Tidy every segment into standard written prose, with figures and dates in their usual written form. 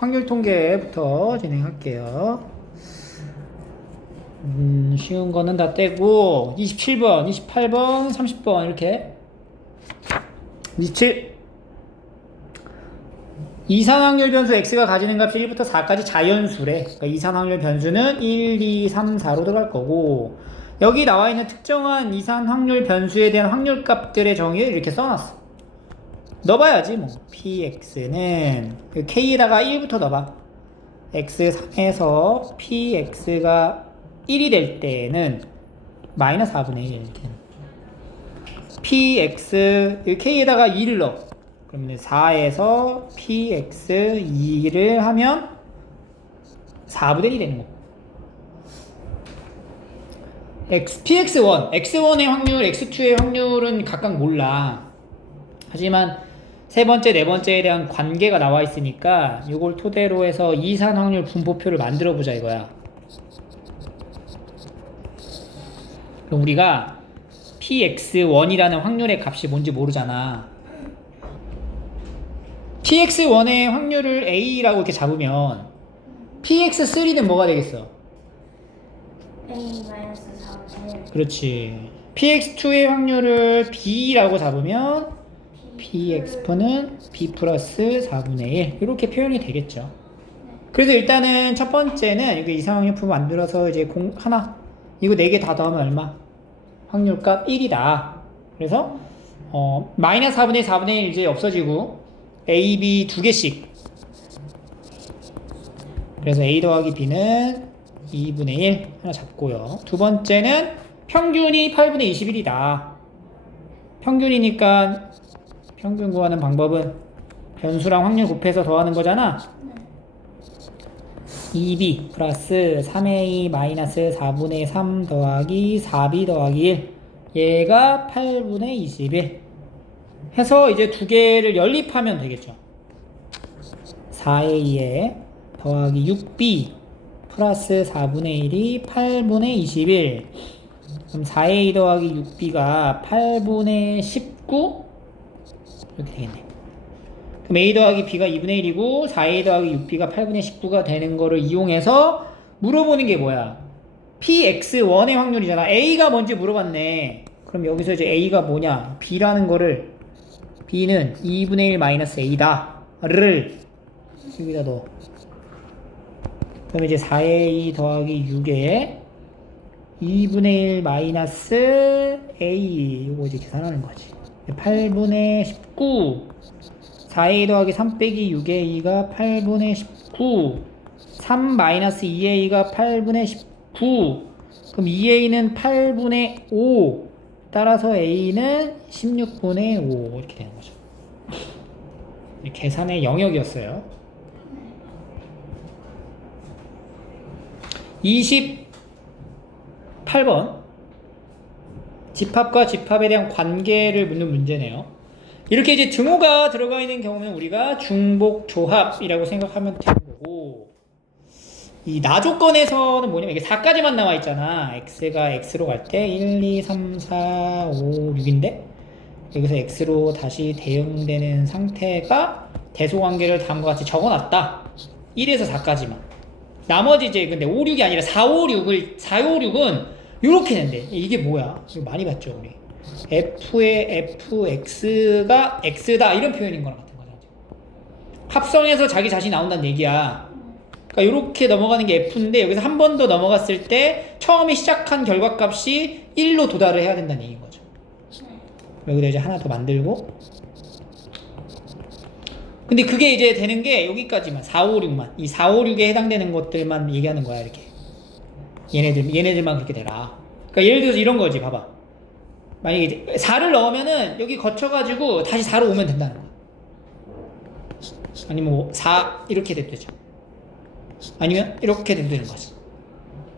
확률 통계부터 진행할게요. 쉬운 거는 다 떼고 27번, 28번, 30번 이렇게 27 이산확률 변수 x가 가지는 값이 1부터 4까지 자연수래. 그러니까 이산확률 변수는 1, 2, 3, 4로 들어갈 거고 여기 나와 있는 특정한 이산확률 변수에 대한 확률값들의 정의를 이렇게 써놨어. 넣어봐야지 뭐. px는 k에다가 1부터 넣어봐. x3에서 px가 1이 될 때는 마이너스 4분의 1 이렇게. px k에다가 2를 넣어. 그러면 4에서 px2를 하면 4분의 1이 되는 거. px1, x1의 확률, x2의 확률은 각각 몰라. 하지만 세 번째, 네 번째에 대한 관계가 나와 있으니까 이걸 토대로 해서 이산 확률 분포표를 만들어 보자 이거야. 그럼 우리가 px1이라는 확률의 값이 뭔지 모르잖아. px1의 확률을 a라고 이렇게 잡으면 px3는 뭐가 되겠어? a-4분의 그렇지. px2의 확률을 b라고 잡으면 px는 b 플러스 4분의 1 이렇게 표현이 되겠죠. 그래서 일단은 첫 번째는 이거 이상확률표 만들어서 이제 하나 이거 4개 다 더하면 얼마? 확률값 1이다. 그래서 마이너스 4분의 4분의 1 이제 없어지고 a, b 2개씩. 그래서 a 더하기 b는 2분의 1 하나 잡고요. 두 번째는 평균이 8분의 21이다. 평균이니까 평균 구하는 방법은 변수랑 확률 곱해서 더하는 거잖아. 2b 플러스 3a 마이너스 4분의 3 더하기 4b 더하기 1 얘가 8분의 21 해서 이제 두 개를 연립하면 되겠죠. 4a에 더하기 6b 플러스 4분의 1이 8분의 21 그럼 4a 더하기 6b가 8분의 19 이렇게 되겠네. 그럼 a 더하기 b가 2분의 1이고 4a 더하기 6b가 8분의 19가 되는 거를 이용해서 물어보는 게 뭐야? px1의 확률이잖아. a가 뭔지 물어봤네. 그럼 여기서 이제 a가 뭐냐? b라는 거를 b는 2분의 1 마이너스 a다 를 여기다 넣어. 그럼 이제 4a 더하기 6에 2분의 1 마이너스 a 이거 이제 계산하는 거지. 8분의 19 4a 더하기 3 빼기 6a가 8분의 19 3 마이너스 2a가 8분의 19 그럼 2a는 8분의 5 따라서 a는 16분의 5 이렇게 되는 거죠. 계산의 영역이었어요. 28번 집합과 집합에 대한 관계를 묻는 문제네요. 이렇게 이제 등호가 들어가 있는 경우는 우리가 중복 조합이라고 생각하면 되는 거고 이 나조건에서는 뭐냐면 이게 4까지만 나와 있잖아. x가 x로 갈 때 1, 2, 3, 4, 5, 6인데 여기서 x로 다시 대응되는 상태가 대소관계를 다음과 같이 적어놨다. 1에서 4까지만. 나머지 이제 근데 5, 6이 아니라 4, 5, 6은 이렇게 된대. 이게 뭐야? 이거 많이 봤죠 우리. f의 fx가 x다 이런 표현인 거랑 같은 거죠. 합성해서 자기 자신이 나온다는 얘기야. 그러니까 이렇게 넘어가는 게 f인데 여기서 한 번 더 넘어갔을 때 처음에 시작한 결과값이 1로 도달을 해야 된다는 얘기인 거죠. 여기다 이제 하나 더 만들고 근데 그게 이제 되는 게 여기까지만 4, 5, 6만 이 4, 5, 6에 해당되는 것들만 얘기하는 거야. 이렇게 얘네들만 그렇게 되라. 그러니까 예를 들어서 이런 거지. 봐봐. 만약에 이제 4를 넣으면은 여기 거쳐가지고 다시 4로 오면 된다는 거야. 아니면 뭐 4 이렇게 돼도 되죠. 아니면 이렇게 돼도 되는 거지.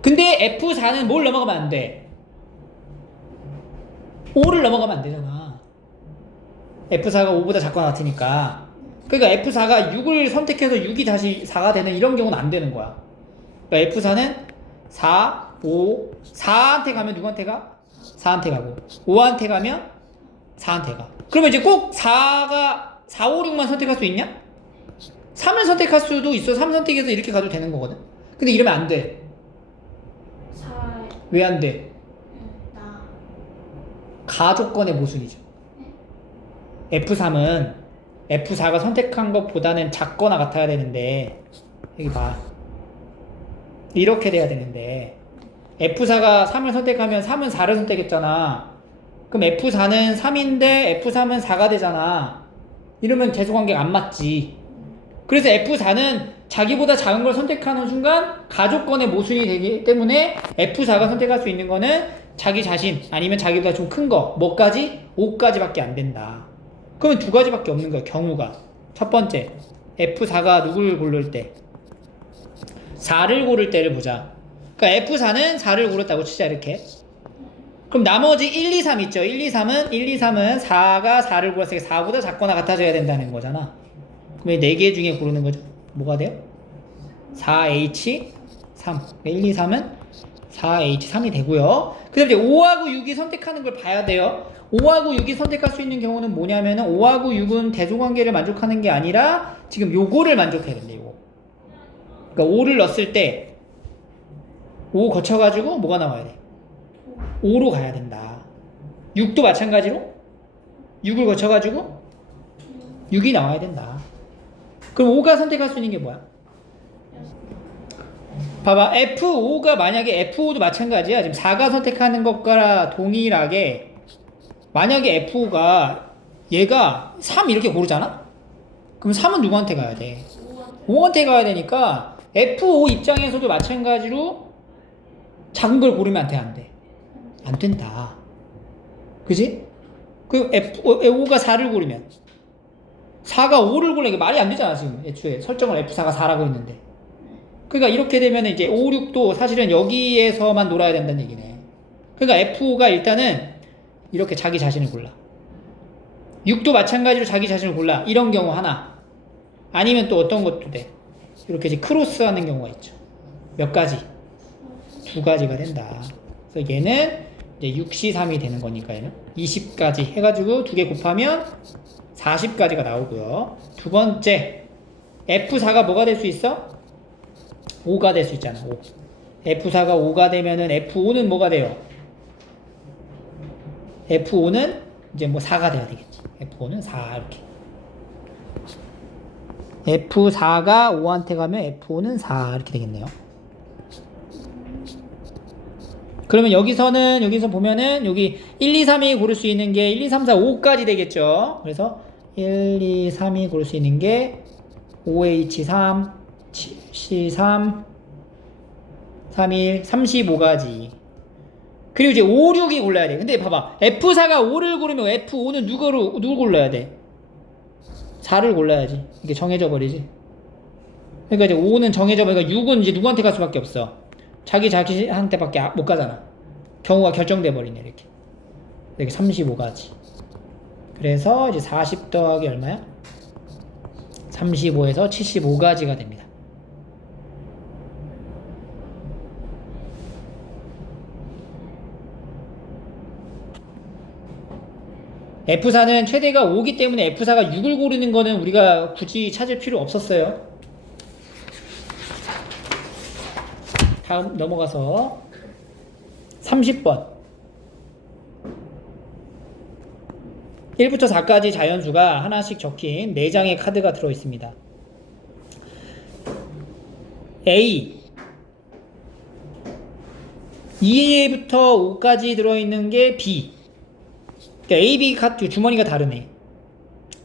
근데 F4는 뭘 넘어가면 안 돼? 5를 넘어가면 안 되잖아. F4가 5보다 작거나 같으니까. 그러니까 F4가 6을 선택해서 6이 다시 4가 되는 이런 경우는 안 되는 거야. 그러니까 F4는 4, 5, 4한테 가면 누구한테 가? 4한테 가고 5한테 가면 4한테 가. 그러면 이제 꼭 4, 5, 6만 선택할 수 있냐? 3을 선택할 수도 있어. 3 선택해서 이렇게 가도 되는 거거든. 근데 이러면 안 돼. 4, 왜 안 돼? 나. 가조건의 모순이죠. F3은 F4가 선택한 것보다는 작거나 같아야 되는데, 여기 봐. 이렇게 돼야 되는데, F4가 3을 선택하면 3은 4를 선택했잖아. 그럼 F4는 3인데 F3은 4가 되잖아. 이러면 계수관계가 안 맞지. 그래서 F4는 자기보다 작은 걸 선택하는 순간 가조건의 모순이 되기 때문에 F4가 선택할 수 있는 거는 자기 자신 아니면 자기보다 좀 큰 거 뭐까지? 5까지밖에 안 된다. 그러면 두 가지밖에 없는 거야. 경우가. 첫 번째 F4가 누구를 고를 때? 4를 고를 때를 보자. 그러니까 F4는 4를 고르다고 치자. 이렇게. 그럼 나머지 1, 2, 3 있죠. 1, 2, 3은 4가 4를 골랐을 때 4보다 작거나 같아져야 된다는 거잖아. 그럼 4개 중에 고르는 거죠. 뭐가 돼요? 4H3. 1, 2, 3은 4H3이 되고요. 그 다음에 이제 5하고 6이 선택하는 걸 봐야 돼요. 5하고 6이 선택할 수 있는 경우는 뭐냐면은 5하고 6은 대소관계를 만족하는 게 아니라 지금 요거를 만족해야 된대. 요거. 그러니까 5를 넣었을 때 5 거쳐가지고 뭐가 나와야 돼? 5로 가야 된다. 6도 마찬가지로 6을 거쳐가지고 6이 나와야 된다. 그럼 5가 선택할 수 있는 게 뭐야? 봐봐. F5가 만약에 F5도 마찬가지야. 지금 4가 선택하는 것과 동일하게 만약에 F5가 얘가 3 이렇게 고르잖아? 그럼 3은 누구한테 가야 돼? 5한테 가야 되니까 F5 입장에서도 마찬가지로 작은 걸 고르면 안 돼. 안 된다. 그지? 그 F5가 4를 고르면 4가 5를 고르는 게 말이 안 되잖아. 지금 애초에 설정을 F4가 4라고 했는데. 그러니까 이렇게 되면 이제 5, 6도 사실은 여기에서만 놀아야 된다는 얘기네. 그러니까 F5가 일단은 이렇게 자기 자신을 골라. 6도 마찬가지로 자기 자신을 골라. 이런 경우 하나. 아니면 또 어떤 것도 돼. 이렇게 이제 크로스 하는 경우가 있죠. 몇 가지? 2가지가 된다. 그래서 얘는 이제 6C3이 되는 거니까 얘는 20까지 해가지고 2개 곱하면 40까지가 나오고요. 두 번째, F4가 뭐가 될 수 있어? 5가 될 수 있잖아. 5. F4가 5가 되면은 F5는 뭐가 돼요? F5는 이제 뭐 4가 돼야 되겠지. F5는 4 이렇게. F4가 5한테 가면 F5는 4 이렇게 되겠네요. 그러면 여기서 보면은 여기 1, 2, 3이 고를 수 있는 게 1, 2, 3, 4, 5까지 되겠죠. 그래서 1, 2, 3이 고를 수 있는 게 5H3, C3, 31, 35가지. 그리고 이제 5, 6이 골라야 돼. 근데 봐봐. F4가 5를 고르면 F5는 누구 골라야 돼? 4를 골라야지. 이게 정해져 버리지. 그러니까 이제 5는 정해져 버리니까 6은 이제 누구한테 갈 수밖에 없어. 자기한테밖에 못 가잖아. 경우가 결정돼 버리네. 이렇게 35가지. 그래서 이제 40 더하기 얼마야? 35에서 75가지가 됩니다. F4는 최대가 5기 때문에 F4가 6을 고르는 거는 우리가 굳이 찾을 필요 없었어요. 다음 넘어가서 30번 1부터 4까지 자연수가 하나씩 적힌 4장의 카드가 들어있습니다. A 2부터 5까지 들어있는 게 B. 그러니까 A, B 카드 주머니가 다르네.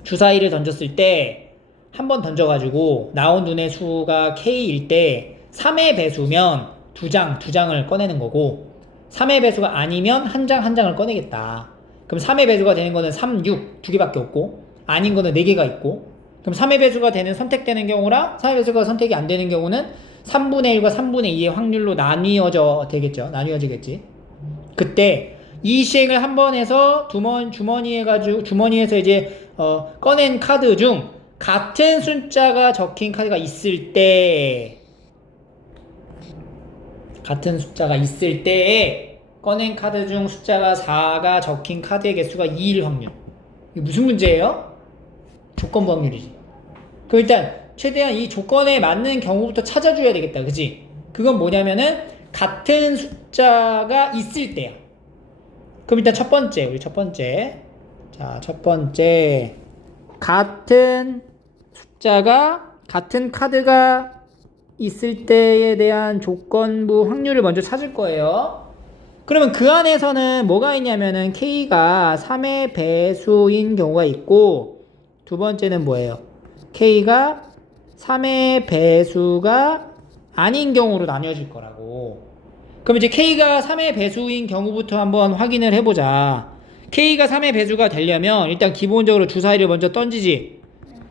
주사위를 던졌을 때 한 번 던져가지고 나온 눈의 수가 K일 때 3의 배수면 2장을 꺼내는 거고 3의 배수가 아니면 한 장을 꺼내겠다. 그럼 3의 배수가 되는 거는 3, 6 두 개밖에 없고 아닌 거는 4개가 있고 그럼 3의 배수가 되는 선택되는 경우랑 3의 배수가 선택이 안 되는 경우는 3분의 1과 3분의 2의 확률로 나뉘어지겠지. 그때 이 시행을 한 번 해서 주머니에서 이제 꺼낸 카드 중 같은 숫자가 적힌 카드가 있을 때 꺼낸 카드 중 숫자가 4가 적힌 카드의 개수가 2일 확률. 이게 무슨 문제예요? 조건부 확률이지. 그럼 일단 최대한 이 조건에 맞는 경우부터 찾아줘야 되겠다. 그치? 그건 뭐냐면은 같은 숫자가 있을 때야. 그럼 일단 첫 번째, 우리 첫 번째. 자, 첫 번째. 같은 숫자가, 같은 카드가 있을 때에 대한 조건부 확률을 먼저 찾을 거예요. 그러면 그 안에서는 뭐가 있냐면은 K가 3의 배수인 경우가 있고, 두 번째는 뭐예요? K가 3의 배수가 아닌 경우로 나뉘어질 거라고. 그럼 이제 K가 3의 배수인 경우부터 한번 확인을 해보자. K가 3의 배수가 되려면 일단 기본적으로 주사위를 먼저 던지지.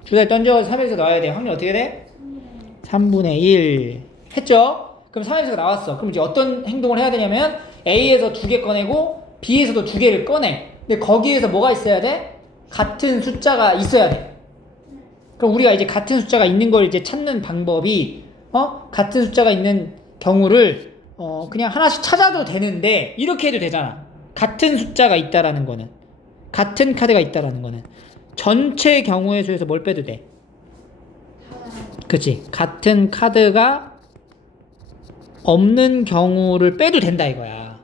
주사위 던져서 3에서 넣어야 돼. 확률 어떻게 돼? 3분의 1 했죠? 그럼 3에서 나왔어. 그럼 이제 어떤 행동을 해야 되냐면 A에서 2개 꺼내고 B에서도 2개를 꺼내. 근데 거기에서 뭐가 있어야 돼? 같은 숫자가 있어야 돼. 그럼 우리가 이제 같은 숫자가 있는 걸 이제 찾는 방법이 같은 숫자가 있는 경우를 그냥 하나씩 찾아도 되는데 이렇게 해도 되잖아. 같은 숫자가 있다라는 거는, 같은 카드가 있다라는 거는 전체 경우의 수에서 뭘 빼도 돼? 그치? 같은 카드가 없는 경우를 빼도 된다 이거야.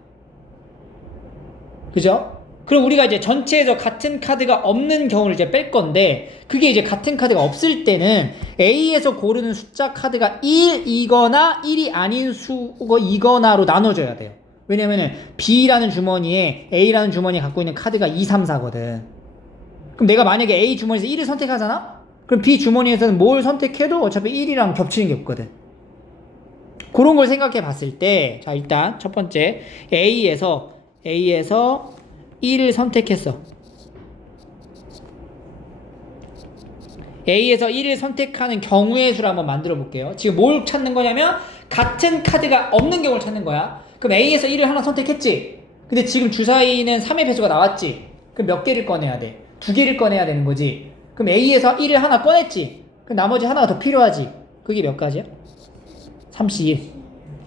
그죠? 그럼 우리가 이제 전체에서 같은 카드가 없는 경우를 이제 뺄 건데, 그게 이제 같은 카드가 없을 때는 A에서 고르는 숫자 카드가 1이거나 1이 아닌 수이거나로 나눠줘야 돼요. 왜냐면은 B라는 주머니에 A라는 주머니에 갖고 있는 카드가 2, 3, 4거든. 그럼 내가 만약에 A 주머니에서 1을 선택하잖아? 그럼 B 주머니에서는 뭘 선택해도 어차피 1이랑 겹치는 게 없거든. 그런 걸 생각해 봤을 때, 자, 일단 첫 번째, A에서 1을 선택했어. A에서 1을 선택하는 경우의 수를 한번 만들어 볼게요. 지금 뭘 찾는 거냐면 같은 카드가 없는 경우를 찾는 거야. 그럼 A에서 1을 하나 선택했지. 근데 지금 주사위는 3의 배수가 나왔지. 그럼 몇 개를 꺼내야 돼? 2개를 꺼내야 되는 거지. 그럼 A에서 1을 하나 꺼냈지. 그럼 나머지 하나가 더 필요하지. 그게 몇 가지야? 31.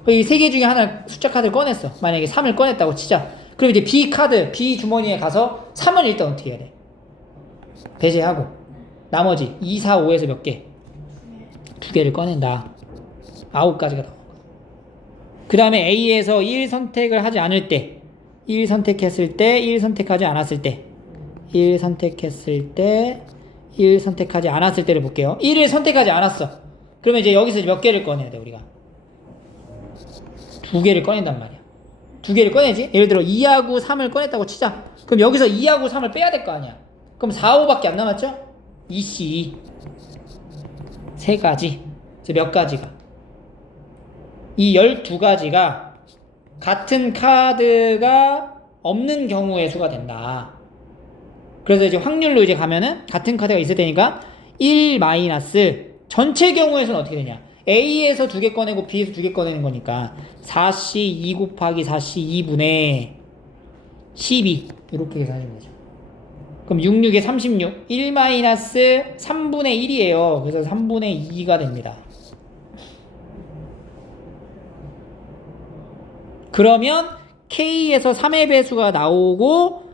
이 3개 중에 하나 숫자 카드를 꺼냈어. 만약에 3을 꺼냈다고 치자. 그럼 이제 B 카드, B 주머니에 가서 3을 일단 어떻게 해야 돼? 배제하고 나머지 2, 4, 5에서 몇 개? 2개를 꺼낸다. 9가지가 나온 거야. 그 다음에 A에서 1 선택을 하지 않을 때, 1 선택했을 때, 1 선택하지 않았을 때, 1 선택했을 때, 1 선택하지 않았을 때를 볼게요. 1을 선택하지 않았어. 그러면 이제 여기서 몇 개를 꺼내야 돼, 우리가? 2개를 꺼낸단 말이야. 2개를 꺼내지? 예를 들어 2하고 3을 꺼냈다고 치자. 그럼 여기서 2하고 3을 빼야 될 거 아니야. 그럼 4, 5밖에 안 남았죠? 2C 3가지. 이제 몇 가지가? 이 12가지가 같은 카드가 없는 경우의 수가 된다. 그래서 이제 확률로 이제 가면은 같은 카드가 있을 테니까 1 마이너스 전체 경우에서는 어떻게 되냐? A에서 2개 꺼내고 B에서 2개 꺼내는 거니까 4C 2 곱하기 4C 2분의 12 이렇게 계산하시면 되죠. 그럼 66에 36 1 마이너스 3분의 1이에요. 그래서 3분의 2가 됩니다. 그러면 K에서 3의 배수가 나오고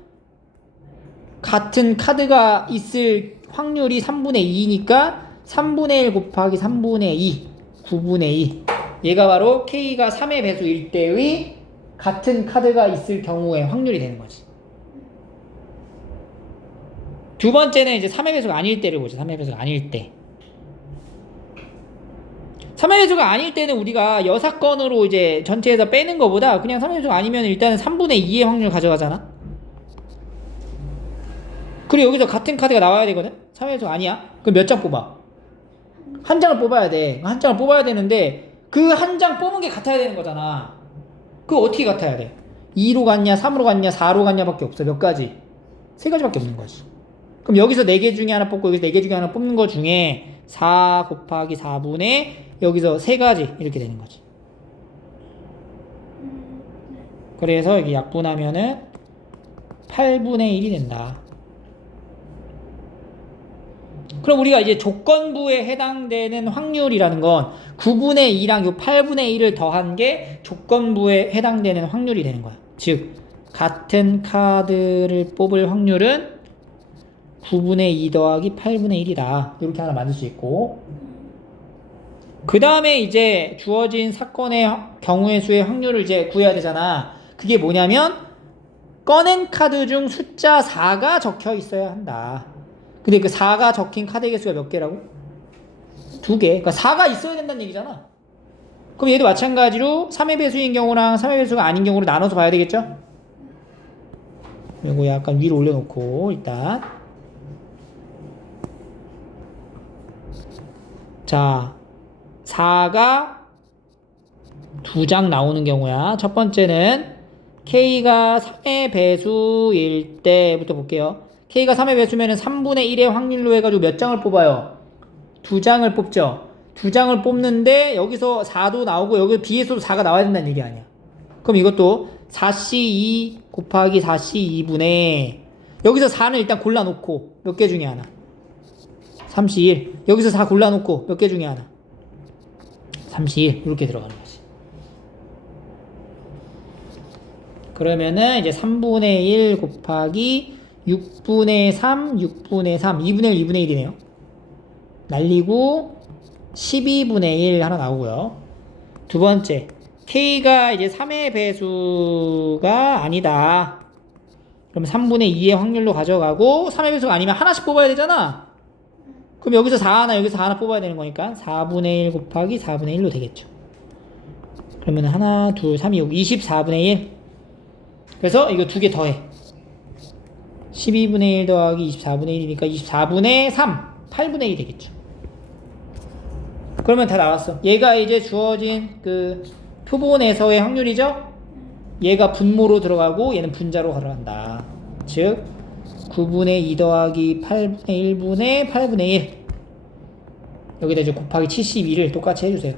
같은 카드가 있을 확률이 3분의 2니까 3분의 1 곱하기 3분의 2 9분의 2 얘가 바로 K가 3의 배수일 때의 같은 카드가 있을 경우의 확률이 되는 거지. 두 번째는 이제 3의 배수가 아닐 때를 보죠. 3의 배수가 아닐 때. 3의 배수가 아닐 때는 우리가 여사건으로 이제 전체에서 빼는 것보다 그냥 3의 배수가 아니면 일단은 3분의 2의 확률 가져가잖아. 그리고 여기서 같은 카드가 나와야 되거든? 3의 배수가 아니야? 그럼 몇 장 뽑아? 한 장을 뽑아야 돼. 한 장을 뽑아야 되는데 그 한 장 뽑은 게 같아야 되는 거잖아. 그거 어떻게 같아야 돼? 2로 갔냐 3으로 갔냐 4로 갔냐 밖에 없어. 몇 가지? 3가지밖에 없는 거지. 그럼 여기서 4개 중에 하나 뽑고 여기서 4개 중에 하나 뽑는 거 중에 4 곱하기 4분의 여기서 3가지 이렇게 되는 거지. 그래서 여기 약분하면은 8분의 1이 된다. 그럼 우리가 이제 조건부에 해당되는 확률이라는 건 9분의 2랑 요 8분의 1을 더한 게 조건부에 해당되는 확률이 되는 거야. 즉 같은 카드를 뽑을 확률은 9분의 2 더하기 8분의 1이다. 이렇게 하나 만들 수 있고, 그 다음에 이제 주어진 사건의 경우의 수의 확률을 이제 구해야 되잖아. 그게 뭐냐면 꺼낸 카드 중 숫자 4가 적혀 있어야 한다. 근데 그 4가 적힌 카드 개수가 몇 개라고? 2개. 그러니까 4가 있어야 된다는 얘기잖아. 그럼 얘도 마찬가지로 3의 배수인 경우랑 3의 배수가 아닌 경우를 나눠서 봐야 되겠죠? 이거 약간 위로 올려놓고 일단 자 4가 2장 나오는 경우야. 첫 번째는 K가 3의 배수일 때부터 볼게요. K가 3의 배수면 3분의 1의 확률로 해가지고 몇 장을 뽑아요? 2장을 뽑죠. 2장을 뽑는데 여기서 4도 나오고 여기 B에서도 4가 나와야 된다는 얘기 아니야. 그럼 이것도 4C2 곱하기 4C2분의 여기서 4는 일단 골라놓고 몇 개 중에 하나 31. 여기서 4 골라놓고 몇 개 중에 하나 31. 이렇게 들어가는 거지. 그러면은 이제 3분의 1 곱하기 6분의 3, 6분의 3, 2분의 1, 2분의 1이네요. 날리고 12분의 1 하나 나오고요. 두 번째, K가 이제 3의 배수가 아니다. 그럼 3분의 2의 확률로 가져가고 3의 배수가 아니면 하나씩 뽑아야 되잖아. 그럼 여기서 4 하나, 여기서 4 하나 뽑아야 되는 거니까 4분의 1 곱하기 4분의 1로 되겠죠. 그러면 하나, 둘, 3, 2, 5, 24분의 1. 그래서 이거 두 개 더해. 12분의 1 더하기 24분의 1이니까 24분의 3, 8분의 1이 되겠죠. 그러면 다 나왔어. 얘가 이제 주어진 그 표본에서의 확률이죠? 얘가 분모로 들어가고 얘는 분자로 들어간다. 즉 9분의 2 더하기 8분의 1분의 8분의 1. 여기다 이제 곱하기 72를 똑같이 해주세요.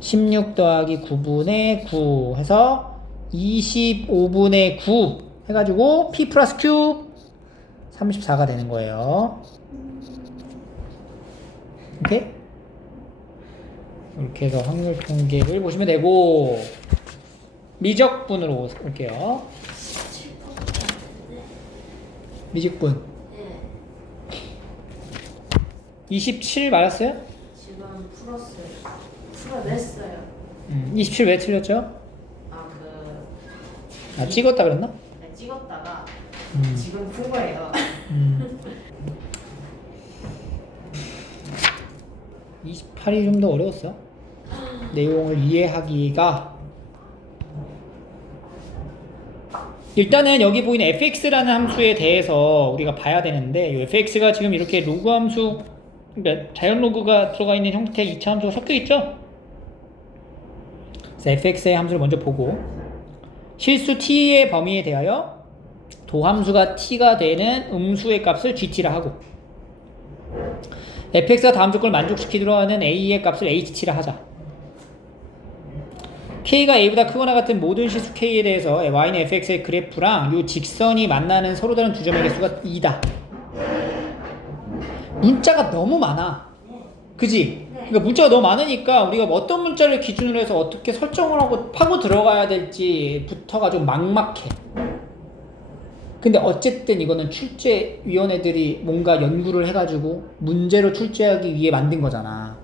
16 더하기 9분의 9 해서 25분의 9 해가지고 P 플러스 Q 34가 되는 거예요. 오케이? 이렇게 해서 확률 통계를 보시면 되고 미적분으로 올게요. 미적분 네. 27 맞았어요? 지금 풀었어요. 풀어냈어요. 27 왜 틀렸죠? 찍었다 그랬나? 네, 찍었다가 음. 지금 푼 거예요. 28이 좀 더 어려웠어. 내용을 이해하기가. 일단은 여기 보이는 fx라는 함수에 대해서 우리가 봐야 되는데 이 fx가 지금 이렇게 로그 함수, 그러니까 자연 로그가 들어가 있는 형태의 2차 함수가 섞여 있죠? 그래서 fx의 함수를 먼저 보고 실수 t의 범위에 대하여 도함수가 t가 되는 음수의 값을 gt라 하고 fx가 다음 조건을 만족시키도록 하는 a의 값을 ht라 하자. k가 a보다 크거나 같은 모든 실수 k에 대해서 y는 fx의 그래프랑 요 직선이 만나는 서로 다른 두 점의 개수가 2다. 문자가 너무 많아. 그지? 그러니까 문자가 너무 많으니까 우리가 어떤 문자를 기준으로 해서 어떻게 설정을 하고 파고 들어가야 될지부터가 좀 막막해. 근데 어쨌든 이거는 출제위원회들이 뭔가 연구를 해가지고 문제로 출제하기 위해 만든 거잖아.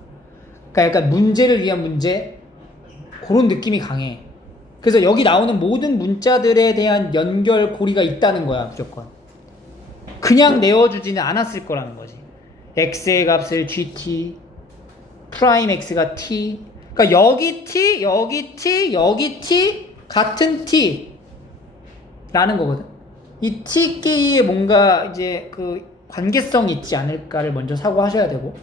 그러니까 약간 문제를 위한 문제? 그런 느낌이 강해. 그래서 여기 나오는 모든 문자들에 대한 연결고리가 있다는 거야, 무조건. 그냥 내어주지는 않았을 거라는 거지. x의 값을 gt, 프라임 x가 t. 그러니까 여기 t, 여기 t, 여기 t, 같은 t 라는 거거든. 이 t끼리에 뭔가 이제 그 관계성이 있지 않을까를 먼저 사고하셔야 되고,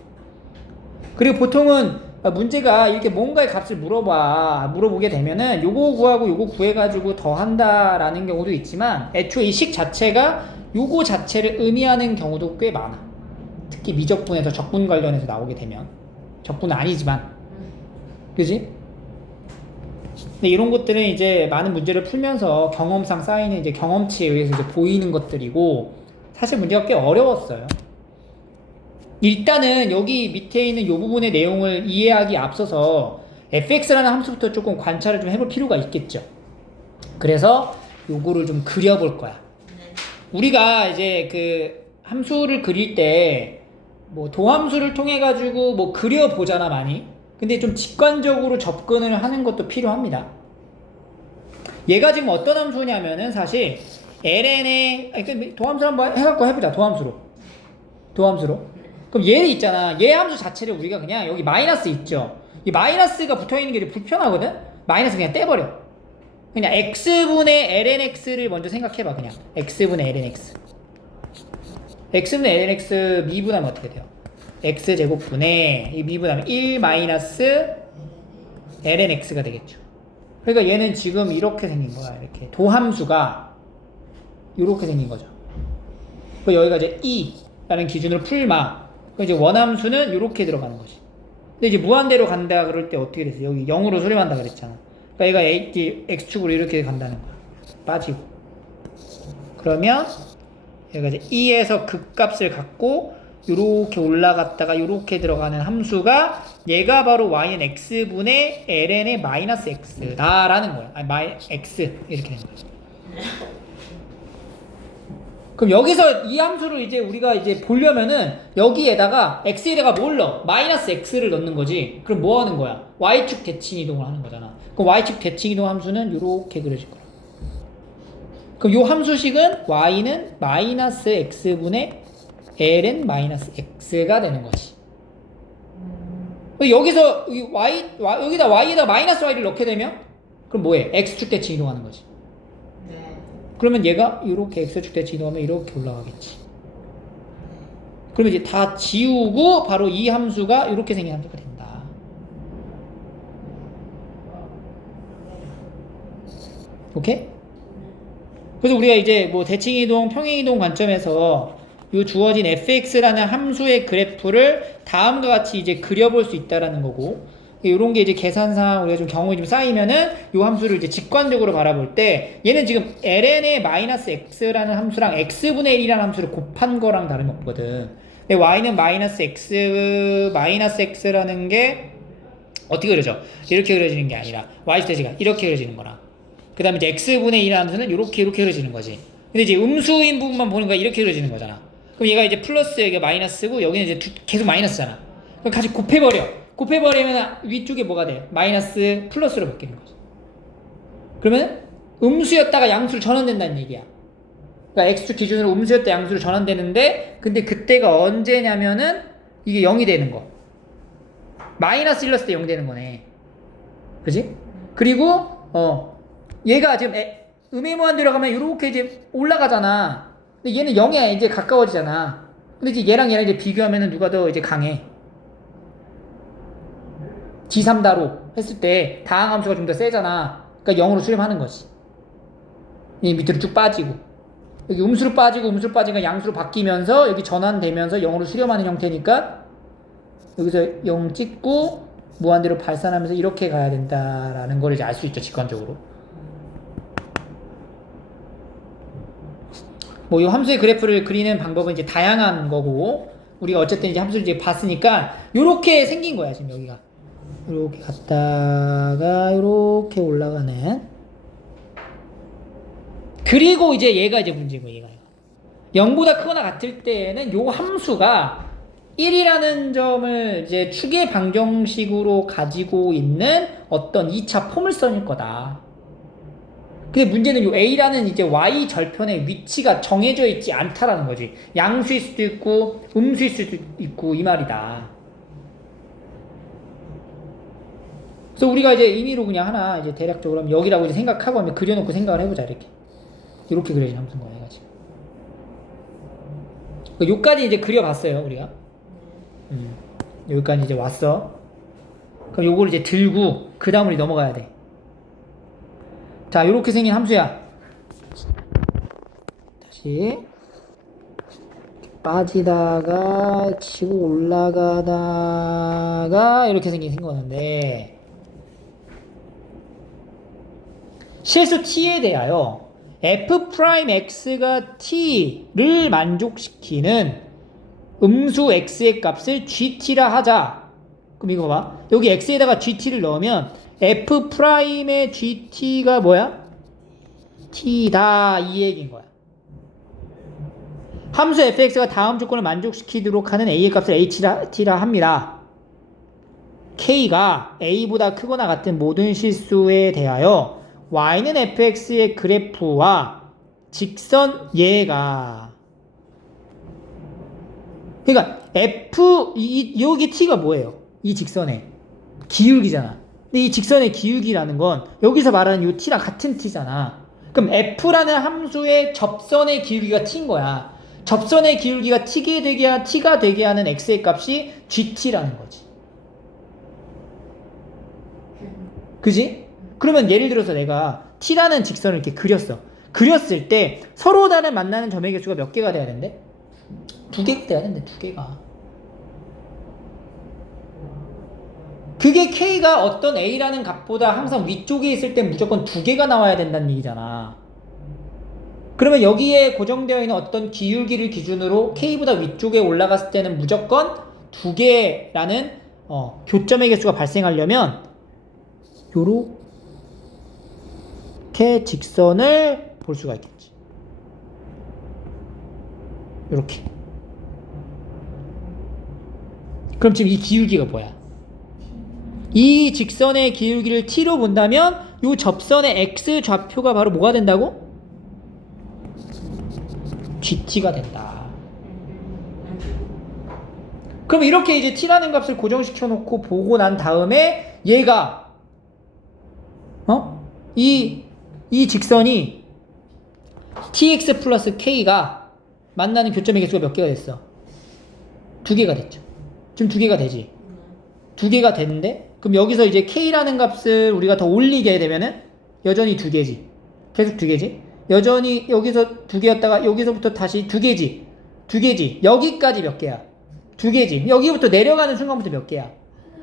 그리고 보통은 문제가 이렇게 뭔가의 값을 물어보게 되면은 요거 구하고 요거 구해가지고 더 한다라는 경우도 있지만 애초에 이 식 자체가 요거 자체를 의미하는 경우도 꽤 많아. 특히 미적분에서 적분 관련해서 나오게 되면, 적분은 아니지만, 그지? 근데 이런 것들은 이제 많은 문제를 풀면서 경험상 쌓이는 이제 경험치에 의해서 이제 보이는 것들이고, 사실 문제가 꽤 어려웠어요. 일단은 여기 밑에 있는 이 부분의 내용을 이해하기 앞서서 fx라는 함수부터 조금 관찰을 좀 해볼 필요가 있겠죠. 그래서 요거를 좀 그려볼 거야. 우리가 이제 그 함수를 그릴 때 뭐 도함수를 통해 가지고 뭐 그려보잖아 많이. 근데 좀 직관적으로 접근을 하는 것도 필요합니다. 얘가 지금 어떤 함수냐면은 사실 ln의 도함수 한번 해갖고 해보자. 도함수로. 그럼 얘 있잖아. 얘 함수 자체를 우리가 그냥 여기 마이너스 있죠. 이 마이너스가 붙어있는 게 좀 불편하거든. 마이너스 그냥 떼버려. 그냥 x분의 lnx를 먼저 생각해봐. 그냥 x분의 lnx. x분의 lnx 미분하면 어떻게 돼요? x제곱분의 이 미분하면 1 마이너스 lnx가 되겠죠. 그러니까 얘는 지금 이렇게 생긴 거야. 이렇게 도함수가 이렇게 생긴 거죠. 여기가 이제 e라는 기준으로 풀마. 이제 원함수는 이렇게 들어가는 거지. 근데 이제 무한대로 간다 그럴 때 어떻게 됐어? 여기 0으로 수렴한다 그랬잖아. 그러니까 얘가 x축으로 이렇게 간다는 거야. 빠지고. 그러면 얘가 이제 e에서 극값을 갖고 요렇게 올라갔다가 요렇게 들어가는 함수가 얘가 바로 y는 x분의 ln의 마이너스 x다라는 거야. 아니 x 이렇게 되는 거야. 그럼 여기서 이 함수를 이제 우리가 이제 보려면은 여기에다가 x에다가 뭘 넣어? 마이너스 x를 넣는 거지. 그럼 뭐 하는 거야? y축 대칭 이동을 하는 거잖아. 그럼 y축 대칭 이동 함수는 요렇게 그려질 거야. 그럼 요 함수식은 y는 마이너스 x분의 ln 마이너스 x가 되는 거지. 여기서 여기다 y에다 마이너스 y를 넣게 되면 그럼 뭐해? x축 대칭 이동하는 거지. 네. 그러면 얘가 이렇게 x축 대칭 이동하면 이렇게 올라가겠지. 그러면 이제 다 지우고 바로 이 함수가 이렇게 생긴 함수가 된다. 오케이? 그래서 우리가 이제 뭐 대칭이동, 평행이동 관점에서 이 주어진 fx라는 함수의 그래프를 다음과 같이 이제 그려볼 수 있다라는 거고, 이런 게 이제 계산상 우리가 좀 경험이 좀 쌓이면은 이 함수를 이제 직관적으로 바라볼 때 얘는 지금 ln의 마이너스 x라는 함수랑 x분의 1이라는 함수를 곱한 거랑 다름이 없거든. 근데 y는 마이너스 x라는 게 어떻게 그려져? 이렇게 그려지는 게 아니라 y제가 이렇게 그려지는 거랑, 그 다음에 이제 x분의 1이라는 함수는 이렇게 그려지는 거지. 근데 이제 음수인 부분만 보는 거야. 이렇게 그려지는 거잖아. 그럼 얘가 이제 플러스, 여기가 마이너스고 여기는 이제 계속 마이너스잖아. 그럼 같이 곱해버리면 위쪽에 뭐가 돼? 마이너스 플러스로 바뀌는 거지. 그러면 음수였다가 양수로 전환된다는 얘기야. 그러니까 x축 기준으로 음수였다 양수로 전환되는데, 근데 그때가 언제냐면은 이게 0이 되는 거. 마이너스 1넣었을 때 0 되는 거네. 그지? 그리고 얘가 지금 음의 무한 들어가면 이렇게 이제 올라가잖아. 근데 얘는 0에 이제 가까워지잖아. 근데 이제 얘랑 이제 비교하면은 누가 더 이제 강해? G3다로 했을 때 다항함수가 좀 더 세잖아. 그러니까 0으로 수렴하는 거지. 이 밑으로 쭉 빠지고, 여기 음수로 빠지니까 양수로 바뀌면서 여기 전환되면서 0으로 수렴하는 형태니까 여기서 0 찍고 무한대로 발산하면서 이렇게 가야 된다라는 걸 이제 알 수 있죠, 직관적으로. 뭐 이 함수의 그래프를 그리는 방법은 이제 다양한 거고, 우리가 어쨌든 이제 함수를 이제 봤으니까 요렇게 생긴 거야. 지금 여기가 요렇게 갔다가 요렇게 올라가는. 그리고 이제 얘가 이제 문제고, 얘가 0보다 크거나 같을 때에는 요 함수가 1이라는 점을 이제 축의 방정식으로 가지고 있는 어떤 2차 포물선일 거다. 근데 문제는 요 A라는 이제 Y 절편의 위치가 정해져 있지 않다라는 거지. 양수일 수도 있고 음수일 수도 있고 이 말이다. 그래서 우리가 이제 임의로 그냥 하나 이제 대략적으로 하면 여기라고 이제 생각하고 하면 그려놓고 생각을 해보자. 이렇게 그려진 함수인 거야, 얘가 지금. 여기까지 이제 그려봤어요, 우리가. 여기까지 이제 왔어. 그럼 요걸 이제 들고 그 다음으로 넘어가야 돼. 자, 요렇게 생긴 함수야. 다시 빠지다가 치고 올라가다가 이렇게 생긴 거였는데, 실수 t에 대하여 f'x가 t를 만족시키는 음수 x의 값을 gt라 하자. 그럼 이거 봐. 여기 x에다가 gt를 넣으면 f'의 gt가 뭐야? t다 이 얘기인 거야. 함수 fx가 다음 조건을 만족시키도록 하는 a의 값을 ht라 합니다. k가 a보다 크거나 같은 모든 실수에 대하여 y는 fx의 그래프와 직선 얘가 그러니까 여기 t가 뭐예요? 이 직선의 기울기잖아. 근데 이 직선의 기울기라는 건 여기서 말하는 이 t랑 같은 t잖아. 그럼 f라는 함수의 접선의 기울기가 t인 거야. 접선의 기울기가 t가 되게 하는 x의 값이 gt라는 거지. 그지? 그러면 예를 들어서 내가 t라는 직선을 이렇게 그렸어. 그렸을 때 서로 다른 만나는 점의 개수가 몇 개가 돼야 된대? 2개가 돼야 된대. 2개가. 그게 k가 어떤 a라는 값보다 항상 위쪽에 있을 때 무조건 2개가 나와야 된다는 얘기잖아. 그러면 여기에 고정되어 있는 어떤 기울기를 기준으로 k보다 위쪽에 올라갔을 때는 무조건 2개라는 교점의 개수가 발생하려면 요렇게 직선을 볼 수가 있겠지. 요렇게. 그럼 지금 이 기울기가 뭐야? 이 직선의 기울기를 t로 본다면 요 접선의 x 좌표가 바로 뭐가 된다고? gt가 된다. 그럼 이렇게 이제 t라는 값을 고정시켜 놓고 보고 난 다음에 얘가 이 직선이 tx 플러스 k가 만나는 교점의 개수가 몇 개가 됐어? 2개가 됐죠. 지금 2개가 되지. 2개가 됐는데 그럼 여기서 이제 k라는 값을 우리가 더 올리게 되면은 여전히 2개지. 계속 2개지. 여전히 여기서 2개였다가 여기서부터 다시 2개지. 2개지. 여기까지 몇 개야? 2개지. 여기부터 내려가는 순간부터 몇 개야?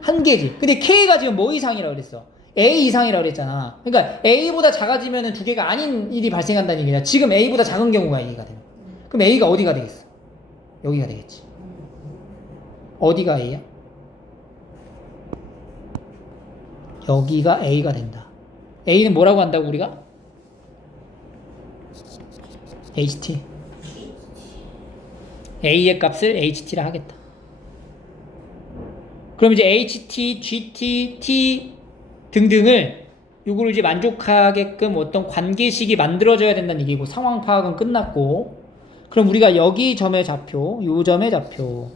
1개지. 근데 k가 지금 뭐 이상이라고 그랬어? a 이상이라고 그랬잖아. 그러니까 a보다 작아지면은 2개가 아닌 일이 발생한다는 얘기냐. 지금 a보다 작은 경우가 a가 되는. 그럼 a가 어디가 되겠어? 여기가 되겠지. 어디가 a야? 여기가 a가 된다. a는 뭐라고 한다고 우리가? ht. a의 값을 ht라 하겠다. 그럼 이제 ht, gt, t 등등을 요거를 이제 만족하게끔 어떤 관계식이 만들어져야 된다는 얘기고 상황 파악은 끝났고 그럼 우리가 여기 점의 좌표, 요 점의 좌표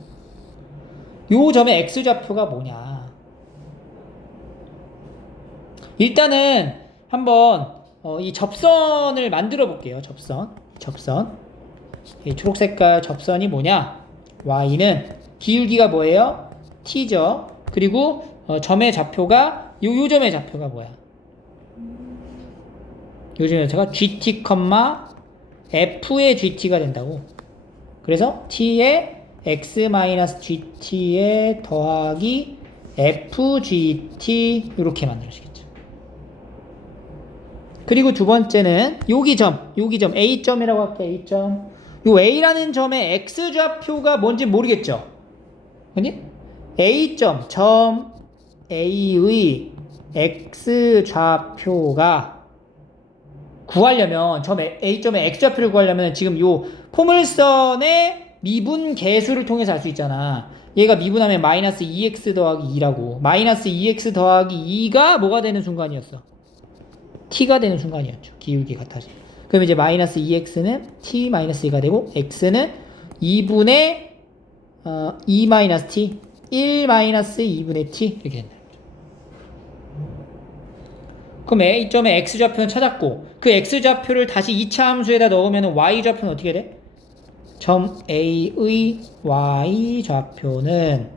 요 점의 x좌표가 뭐냐 일단은 한번 이 접선을 만들어 볼게요. 접선 이 초록색깔 접선이 뭐냐 y는 기울기가 뭐예요? t죠. 그리고 점의 좌표가 요 점의 좌표가 뭐야? 요 점의 좌표가 gt, f의 gt가 된다고. 그래서 t의 x-gt에 더하기 fgt 이렇게 만들어지겠죠. 그리고 두 번째는 여기 점 A점이라고 할게요. A점. 요 A라는 점의 x좌표가 뭔지 모르겠죠? 그니? A점, 점 A의 x좌표가 구하려면 A점의 x좌표를 구하려면 지금 요 포물선의 미분 계수를 통해서 알 수 있잖아. 얘가 미분하면 마이너스 2x 더하기 2라고. 마이너스 2x 더하기 2가 뭐가 되는 순간이었어? t가 되는 순간이었죠. 기울기 같아져. 그럼 이제 마이너스 2x는 t 마이너스 2가 되고 x는 2분의 2 마이너스 t 1 마이너스 2분의 t 이렇게 된다. 그럼 A점의 x좌표는 찾았고 그 x좌표를 다시 2차 함수에다 넣으면 y좌표는 어떻게 돼? 점 A의 y좌표는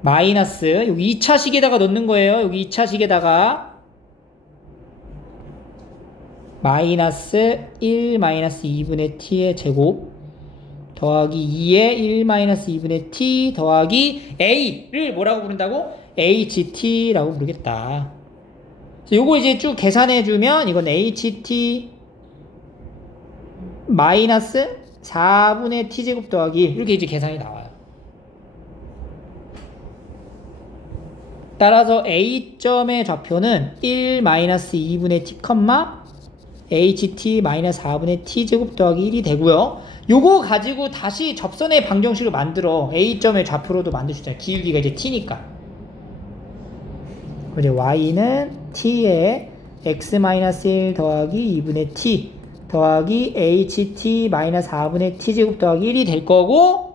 마이너스 여기 2차 식에다가 넣는 거예요. 여기 2차 식에다가 마이너스 1 마이너스 2분의 t의 제곱 더하기 2의 1 마이너스 2분의 t 더하기 a를 뭐라고 부른다고? ht라고 부르겠다. 요거 이제 쭉 계산해주면 이건 ht 마이너스 4분의 t제곱 더하기 이렇게 이제 계산이 나와요. 따라서 A점의 좌표는 1 마이너스 2분의 t, ht-4분의 t제곱 더하기 1이 되고요. 요거 가지고 다시 접선의 방정식을 만들어. a점의 좌표로도 만들 수 있잖아요. 기울기가 이제 t니까. 이제 y는 t에 x-1 더하기 2분의 t 더하기 ht-4분의 t제곱 더하기 1이 될 거고,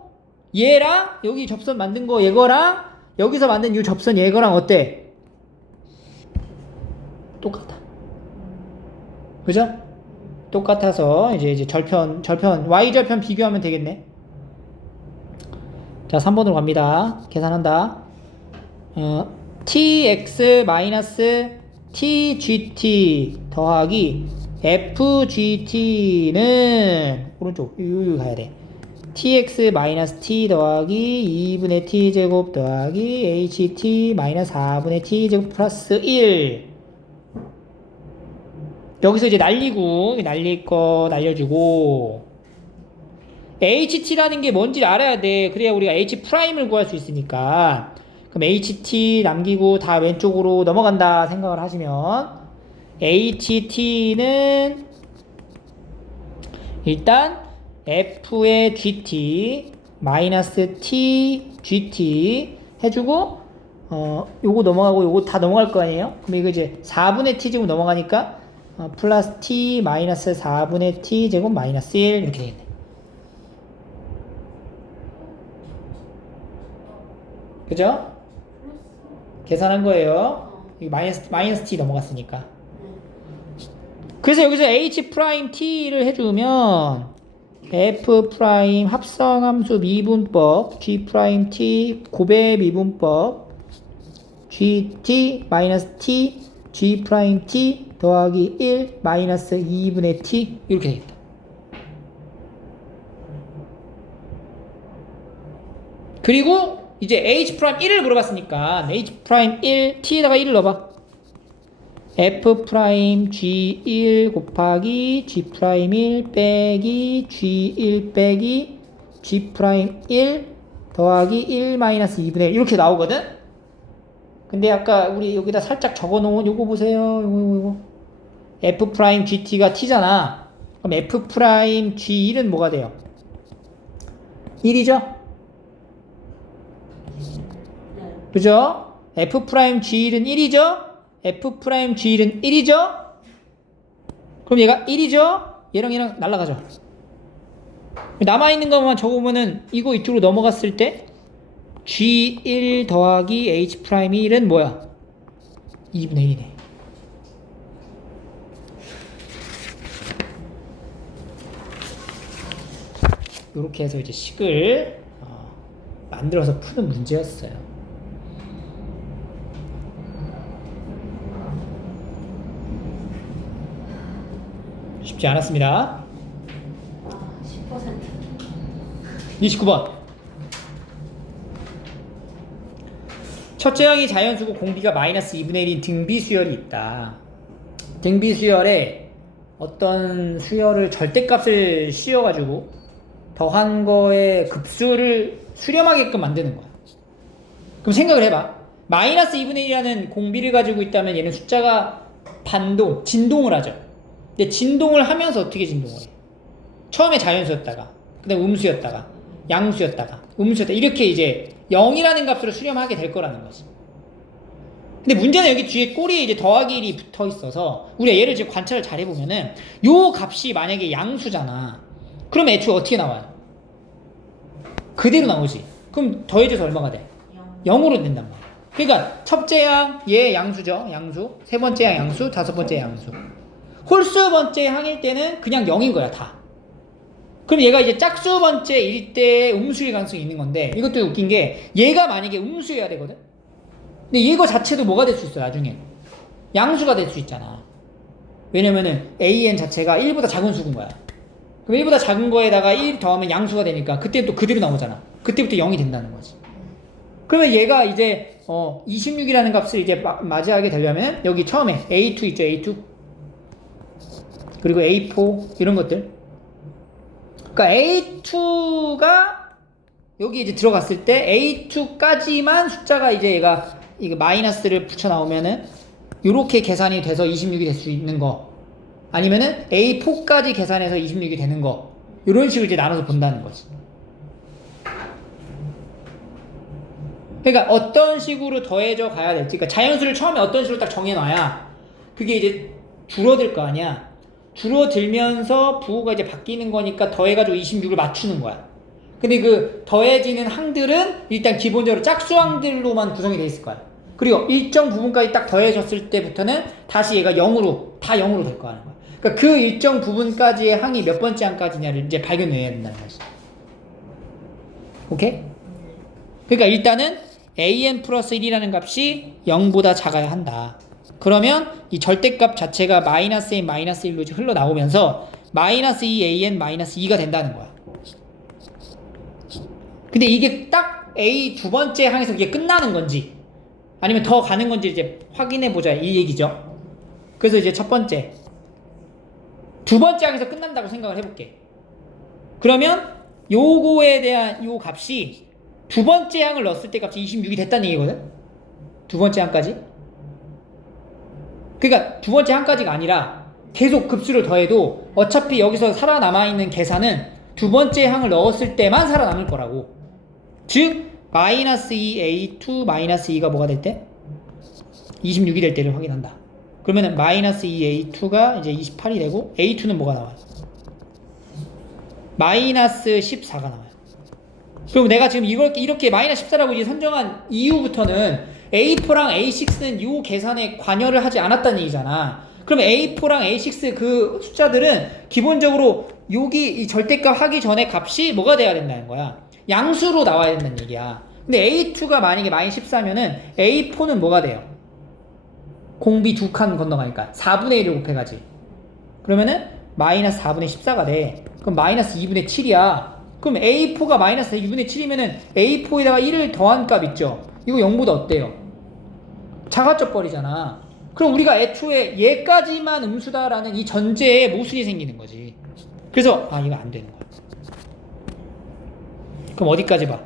얘랑 여기 접선 만든 거 얘거랑 여기서 만든 이 접선 얘거랑 어때? 똑같아. 그죠? 똑같아서 이제 절편 y절편 비교하면 되겠네. 자, 3번으로 갑니다. 계산한다. tx-tgt 더하기 fgt는 오른쪽 여기 가야 돼. tx-t 더하기 2분의 t제곱 더하기 ht-4분의 t제곱 플러스 1. 여기서 이제 날리고, 날릴 거 날려주고, ht라는 게 뭔지 알아야 돼. 그래야 우리가 h'을 구할 수 있으니까. 그럼 ht 남기고 다 왼쪽으로 넘어간다 생각을 하시면, ht는 일단 f의 gt 마이너스 t gt 해주고, 요거 넘어가고 요거 다 넘어갈 거 아니에요? 그럼 이거 이제 4분의 t제곱 넘어가니까 플러스 t 마이너스 4분의 t제곱 마이너스 1 이렇게 되겠네. 그죠? 계산한 거예요. 이 마이너스 t 넘어갔으니까. 그래서 여기서 h''t를 해주면 f' 합성함수 미분법 g''t 고배 미분법 gt 마이너스 t g''t 더하기 1 마이너스 2분의 t 이렇게 되겠다. 그리고 이제 h'1을 물어봤으니까 h'1 t에다가 1을 넣어봐. f'(g1) 곱하기 g'1 빼기 g1 빼기 g'1 더하기 1 마이너스 2분의 1 이렇게 나오거든? 근데 아까 우리 여기다 살짝 적어놓은 요거 보세요. 요거 f'gt가 t잖아. 그럼 f'g1은 뭐가 돼요? 1이죠? 그죠? f'g1은 1이죠? f'g1은 1이죠? 그럼 얘가 1이죠? 얘랑 날라가죠. 남아있는 것만 적으면은 이거 이쪽으로 넘어갔을 때 g1 더하기 h'1은 뭐야? 2분의 1이네. 이렇게 해서 이제 식을 만들어서 푸는 문제였어요. 쉽지 않았습니다. 10%. 29번. 첫째 항이 자연수고 공비가 마이너스 2분의 1인 등비수열이 있다. 등비수열에 어떤 수열을 절대값을 씌워가지고 더한 거에 급수를 수렴하게끔 만드는 거야. 그럼 생각을 해봐. 마이너스 2분의 1이라는 공비를 가지고 있다면 얘는 숫자가 진동을 하죠. 근데 진동을 하면서 어떻게 진동을 해? 처음에 자연수였다가, 그 다음에 음수였다가, 양수였다가, 음수였다가, 이렇게 이제 0이라는 값으로 수렴하게 될 거라는 거지. 근데 문제는 여기 뒤에 꼬리에 이제 더하기 1이 붙어 있어서, 우리가 얘를 지금 관찰을 잘 해보면은, 요 값이 만약에 양수잖아. 그럼 애초에 어떻게 나와요? 그대로 나오지. 그럼 더해져서 얼마가 돼? 0으로 된단 말이야. 그러니까 첫째 항, 얘 양수죠. 양수. 세 번째 항 양수, 다섯 번째 양수. 홀수 번째 항일 때는 그냥 0인 거야, 다. 그럼 얘가 이제 짝수 번째일 때 음수일 가능성이 있는 건데, 이것도 웃긴 게 얘가 만약에 음수여야 되거든? 근데 이거 자체도 뭐가 될 수 있어, 나중에? 양수가 될 수 있잖아. 왜냐면은 an 자체가 1보다 작은 수인 거야. 그럼 1보다 작은 거에다가 1 더하면 양수가 되니까 그때 또 그대로 나오잖아. 그때부터 0이 된다는 거지. 그러면 얘가 이제 26이라는 값을 이제 맞이하게 되려면 여기 처음에 A2 있죠, A2. 그리고 A4 이런 것들. 그러니까 A2가 여기 이제 들어갔을 때 A2까지만 숫자가 이제 얘가 이거 마이너스를 붙여 나오면은 요렇게 계산이 돼서 26이 될 수 있는 거. 아니면은 A4까지 계산해서 26이 되는 거. 이런 식으로 이제 나눠서 본다는 거지. 그러니까 어떤 식으로 더해져 가야 될지. 그러니까 자연수를 처음에 어떤 식으로 딱 정해놔야 그게 이제 줄어들 거 아니야. 줄어들면서 부호가 이제 바뀌는 거니까 더해가지고 26을 맞추는 거야. 근데 그 더해지는 항들은 일단 기본적으로 짝수항들로만 구성이 돼 있을 거야. 그리고 일정 부분까지 딱 더해졌을 때부터는 다시 얘가 0으로 다 0으로 될 거라는 거야. 그러니까 그 일정 부분까지의 항이 몇 번째 항까지냐를 이제 발견해야 된다는 거지. 오케이? 그러니까 일단은 an 플러스 1이라는 값이 0보다 작아야 한다. 그러면 이 절대값 자체가 마이너스 n 마이너스 1로 흘러나오면서 마이너스 2an 마이너스 2가 된다는 거야. 근데 이게 딱 a 두 번째 항에서 이게 끝나는 건지 아니면 더 가는 건지 이제 확인해 보자 이 얘기죠. 그래서 이제 첫 번째 두 번째 항에서 끝난다고 생각을 해볼게. 그러면 요거에 대한 요 값이 두 번째 항을 넣었을 때 값이 26이 됐다는 얘기거든. 두 번째 항까지. 그러니까 두 번째 항까지가 아니라 계속 급수를 더해도 어차피 여기서 살아남아있는 계산은 두 번째 항을 넣었을 때만 살아남을 거라고. 즉 마이너스 2a2 마이너스 2가 뭐가 될 때? 26이 될 때를 확인한다. 그러면은 마이너스 2a2가 이제 28이 되고 a2는 뭐가 나와요? 마이너스 14가 나와요. 그럼 내가 지금 이렇게 마이너스 14라고 이제 선정한 이후부터는 A4랑 A6는 이 계산에 관여를 하지 않았다는 얘기잖아. 그럼 A4랑 A6 그 숫자들은 기본적으로 여기 이 절대값 하기 전에 값이 뭐가 돼야 된다는 거야? 양수로 나와야 된다는 얘기야. 근데 A2가 만약에 마이너스 14면은 A4는 뭐가 돼요? 공비 두 칸 건너가니까 4분의 1을 곱해가지. 그러면은 마이너스 4분의 14가 돼. 그럼 마이너스 2분의 7이야. 그럼 A4가 마이너스 2분의 7이면은 A4에다가 1을 더한 값 있죠? 이거 0보다 어때요? 작아져 버리잖아. 그럼 우리가 애초에 얘까지만 음수다라는 이 전제에 모순이 생기는 거지. 그래서 이거 안 되는 거야. 그럼 어디까지 봐?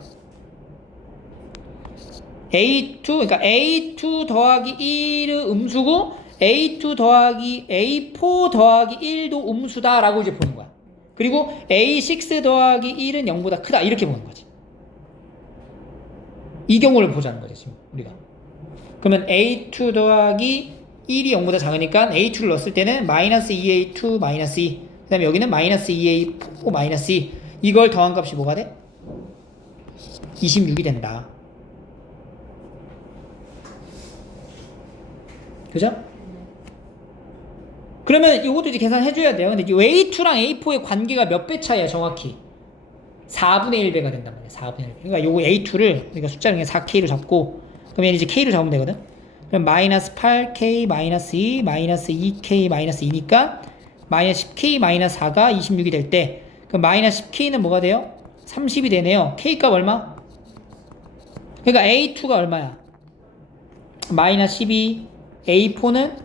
A2 그러니까 A2 더하기 1은 음수고 A2 더하기 A4 더하기 1도 음수다라고 이제 보는 거야. 그리고 A6 더하기 1은 0보다 크다 이렇게 보는 거지. 이 경우를 보자는 거지 지금 우리가. 그러면 A2 더하기 1이 0보다 작으니까 A2를 넣었을 때는 마이너스 2A2 마이너스 2 그 다음에 여기는 마이너스 2A4 마이너스 2 이걸 더한 값이 뭐가 돼? 26이 된다. 그죠? 그러면 이것도 이제 계산해줘야 돼요. 근데 이 A2랑 A4의 관계가 몇 배 차이야 정확히? 4분의 1배가 된단 말이야. 4분의 1배. 그러니까 요거 A2를 우리가 숫자를 그냥 4K로 잡고 그럼 얘는 이제 K로 잡으면 되거든. 그럼 마이너스 8K 마이너스 2 마이너스 2K 마이너스 2니까 마이너스 10K 마이너스 4가 26이 될 때 그럼 마이너스 10K는 뭐가 돼요? 30이 되네요. K값 얼마? 그러니까 A2가 얼마야? 마이너스 12 A4는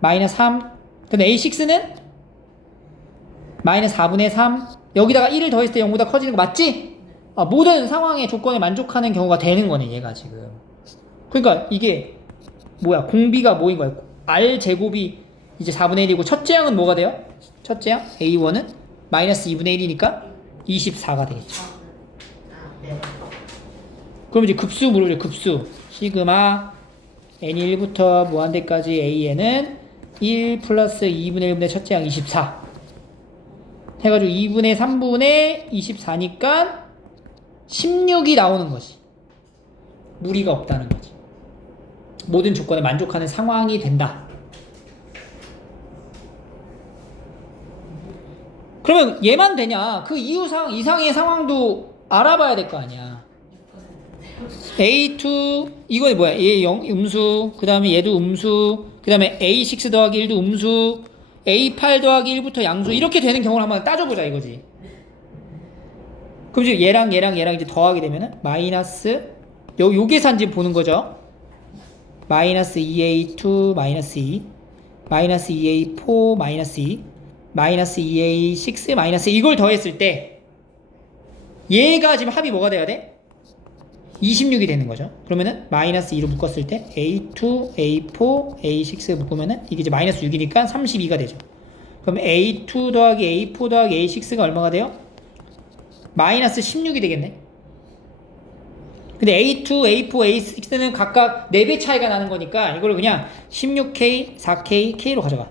마이너스 3 근데 A6는 마이너스 4분의 3 여기다가 1을 더했을 때 0보다 커지는 거 맞지? 모든 상황의 조건에 만족하는 경우가 되는 거네 얘가 지금. 그러니까 이게 뭐야 공비가 뭐인 거야? R 제곱이 이제 4분의 1이고 첫째 항은 뭐가 돼요? 첫째 항 A1은 마이너스 2분의 1이니까 24가 되겠죠. 네. 그럼 이제 급수 물어보죠. 급수 시그마 n이 1부터 무한대까지 an은 1 플러스 2분의 1분의 첫째 항 24 해가지고 2분의 3분의 24니까 16이 나오는 거지. 무리가 없다는 거지. 모든 조건에 만족하는 상황이 된다. 그러면 얘만 되냐? 그 이상의 상황도 알아봐야 될 거 아니야. A2 이거 뭐야? 얘 음수 그 다음에 얘도 음수 그 다음에 A6 더하기 1도 음수 A8 더하기 1부터 양수 이렇게 되는 경우를 한번 따져보자 이거지. 그럼 이제 얘랑 이제 더하게 되면은 마이너스 요 계산 지금 보는 거죠. 마이너스 2A2 마이너스 2 마이너스 2A4 마이너스 2 마이너스 2A6 마이너스 이걸 더했을 때 얘가 지금 합이 뭐가 돼야 돼? 26이 되는 거죠. 그러면은 마이너스 2로 묶었을 때 A2, A4, A6 묶으면은 이게 이제 마이너스 6이니까 32가 되죠. 그럼 A2 더하기 A4 더하기 A6가 얼마가 돼요? 마이너스 16이 되겠네. 근데 A2, A4, A6는 각각 4배 차이가 나는 거니까 이걸 그냥 16K, 4K, K로 가져가.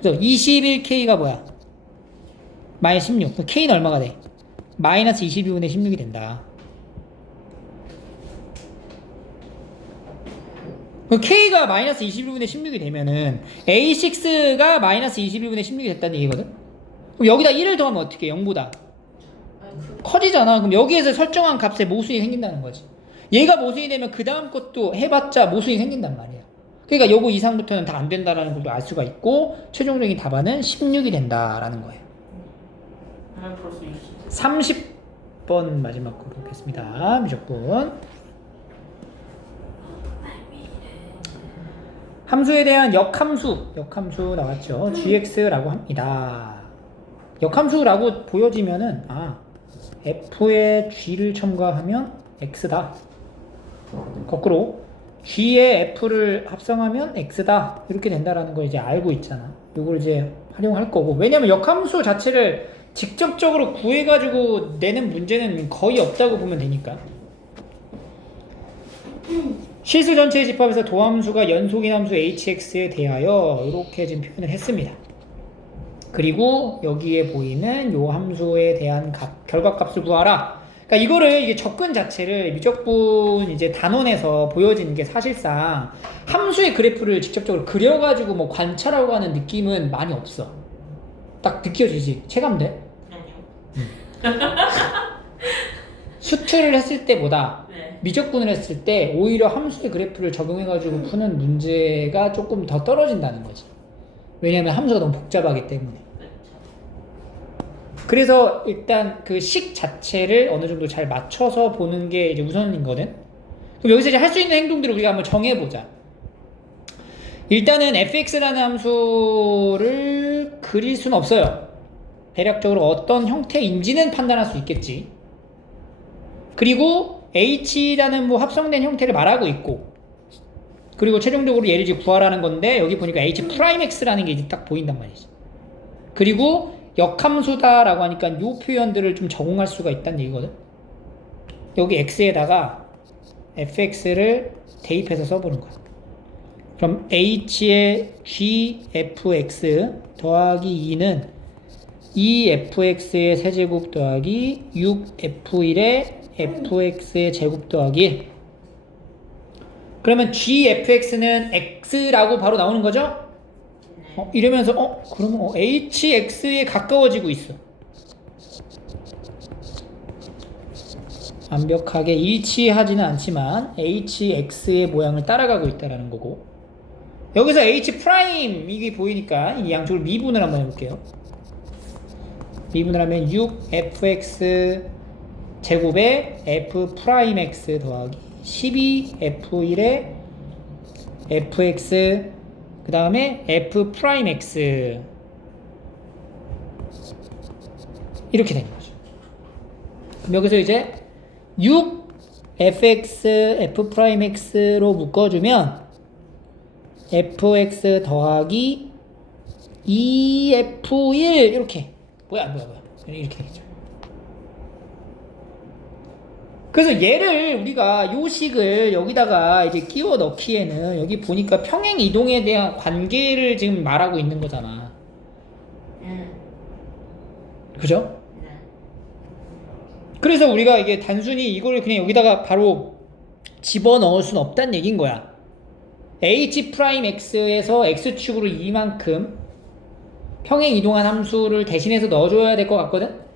그래서 21K가 뭐야? 마이너스 16. 그럼 K는 얼마가 돼? 마이너스 22분의 16이 된다. 그럼 K가 마이너스 21분의 16이 되면은 A6가 마이너스 21분의 16이 됐다는 얘기거든? 그럼 여기다 1을 더하면 어떻게 해? 0보다 커지잖아. 그럼 여기에서 설정한 값에 모순이 생긴다는 거지. 얘가 모순이 되면 그 다음 것도 해봤자 모순이 생긴단 말이야. 그러니까 요거 이상부터는 다 안 된다라는 것도 알 수가 있고 최종적인 답안은 16이 된다라는 거예요. 벌써 60. 30번 마지막 거 보겠습니다. 미적분. 함수에 대한 역함수 나왔죠. gx라고 합니다. 역함수라고 보여지면은 f에 g를 첨가하면 x다. 거꾸로 g에 f를 합성하면 x다. 이렇게 된다라는 걸 이제 알고 있잖아. 이걸 이제 활용할 거고. 왜냐면 역함수 자체를 직접적으로 구해가지고 내는 문제는 거의 없다고 보면 되니까. 실수 전체의 집합에서 도함수가 연속인 함수 hx에 대하여 이렇게 지금 표현을 했습니다. 그리고 여기에 보이는 요 함수에 대한 결과값을 구하라. 그러니까 이거를 이게 접근 자체를 미적분 이제 단원에서 보여지는 게 사실상 함수의 그래프를 직접적으로 그려가지고 뭐 관찰하고 하는 느낌은 많이 없어. 딱 느껴지지? 체감돼? 아니요. 수트를 했을 때보다 네. 미적분을 했을 때 오히려 함수의 그래프를 적용해가지고 푸는 문제가 조금 더 떨어진다는 거지. 왜냐하면 함수가 너무 복잡하기 때문에. 그래서 일단 그 식 자체를 어느 정도 잘 맞춰서 보는 게 이제 우선인 거든. 그럼 여기서 이제 할 수 있는 행동들을 우리가 한번 정해보자. 일단은 fx라는 함수를 그릴 수는 없어요. 대략적으로 어떤 형태인지는 판단할 수 있겠지. 그리고 h라는 뭐 합성된 형태를 말하고 있고, 그리고 최종적으로 얘를 이제 구하라는 건데 여기 보니까 h'x라는 게 이제 딱 보인단 말이지. 그리고 역함수다라고 하니까 이 표현들을 좀 적응할 수가 있다는 얘기거든. 여기 x에다가 fx를 대입해서 써보는 거야. 그럼 h의 gfx 더하기 2는 2fx의 세제곱 더하기 6f1의 fx의 제곱 더하기 1. 그러면 gfx는 x라고 바로 나오는 거죠? 이러면서 그러면 hx에 가까워지고 있어. 완벽하게 일치하지는 않지만 hx의 모양을 따라가고 있다라는 거고, 여기서 h 프라임 이게 보이니까 이 양쪽을 미분을 한번 해볼게요. 미분을 하면 6fx 제곱에 f 프라임 x 더하기 12f1의 fx 그 다음에 f 프라임 x 이렇게 되는 거죠. 그럼 여기서 이제 6fx f 프라임 x로 묶어주면 fx 더하기 2f1 이렇게 뭐야 이렇게 되죠. 그래서 얘를 우리가 요 식을 여기다가 이제 끼워 넣기에는 여기 보니까 평행 이동에 대한 관계를 지금 말하고 있는 거잖아. 그죠? 네. 그래서 우리가 이게 단순히 이거를 그냥 여기다가 바로 집어넣을 수는 없다는 얘기인 거야. h'x에서 x축으로 이만큼 평행 이동한 함수를 대신해서 넣어줘야 될 것 같거든?